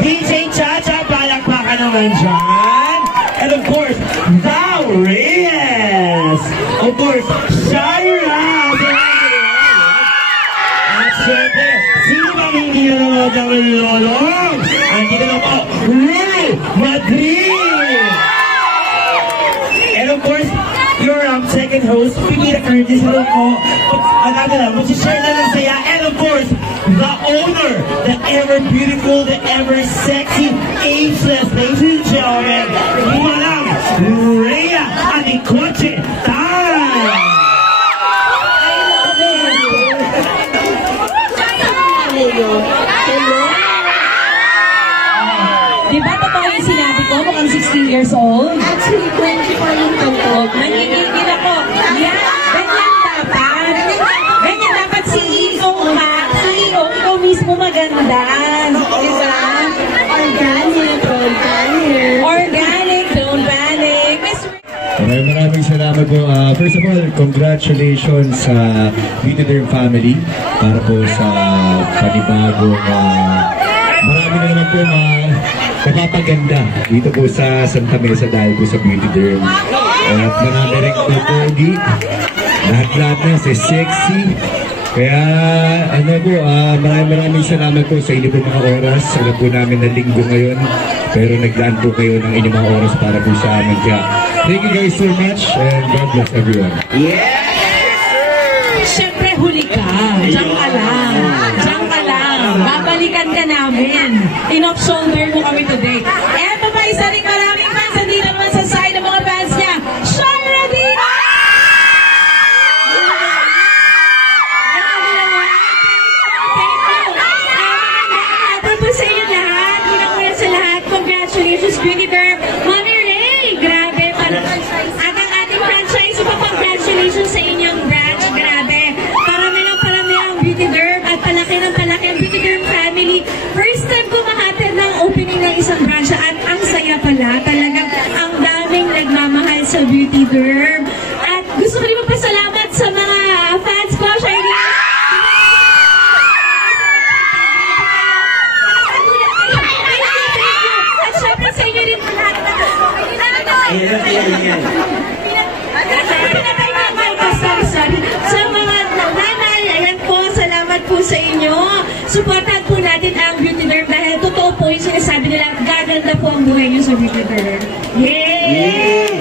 DJ Chacha, palakpakan naman dyan. And of course, the Reyes. Of course, Shaira. At syempre, sino bang hindi nanonood ng Lolong? Andito na po, Real Madrid. And of course, your second host, Pipita Curtis, hello po. Mag-share na lang saya. And of course, the owner, the ever beautiful, the ever sexy, ageless, ladies and gentlemen, Madam Rhea Anicoche. Diba totoo yung sinabi ko? Mukhang 16 years old? Actually, 24 yung tungkol. Nangigigil ako. Yan, ganyan dapat. Ganyan dapat CEO ka. CEO, ikaw mismo maganda. Diba? Organic, don't panic. Organic, don't panic. Maraming salamat po. First of all, congratulations sa Beauty Derm family para po sa panibagong marami na naman po mapapaganda dito po sa Santa Mesa dahil po sa Beauty Derm. At marami rin po pogi, lahat-lahat na sa sexy. Kaya ano po, maraming salamat po sa inyo po mga oras. Alam po namin na linggo ngayon, pero naglaan po kayo ng inyong mga oras para po sa amin. Kaya thank you guys so much and God bless everyone. Siyempre, huli ka. Diyan ka lang. Diyan ka lang. Babalikan ka namin. In-off-shoulder mo kami today. Eh, pa isa rin maraming fans. Hindi naman sa side ng mga fans niya. Shaira Dina! Thank you. Sa inyo lahat. Hinang sa lahat. Congratulations, Beauty Derm. Mami Ray, grabe. At ang ating franchise, congratulations sa inyong branch. Grabe. Parami ang Beauty Derm at palaki ng palaki ang Beauty Derm family. First time ko mahatid ng opening ng isang branch at ang saya pala. Talagang ang daming nagmamahal sa Beauty Derm. At gusto ko rin magpasalamat sa mga fans ko. At syempre sa inyo rin lahat. Sa mga nanay, ayan po, salamat po sa inyo. Supportan po natin ang Beauty Derm dahil totoo po yung sinasabi nila, gaganda po ang buhay nyo sa Beauty Derm. Yay!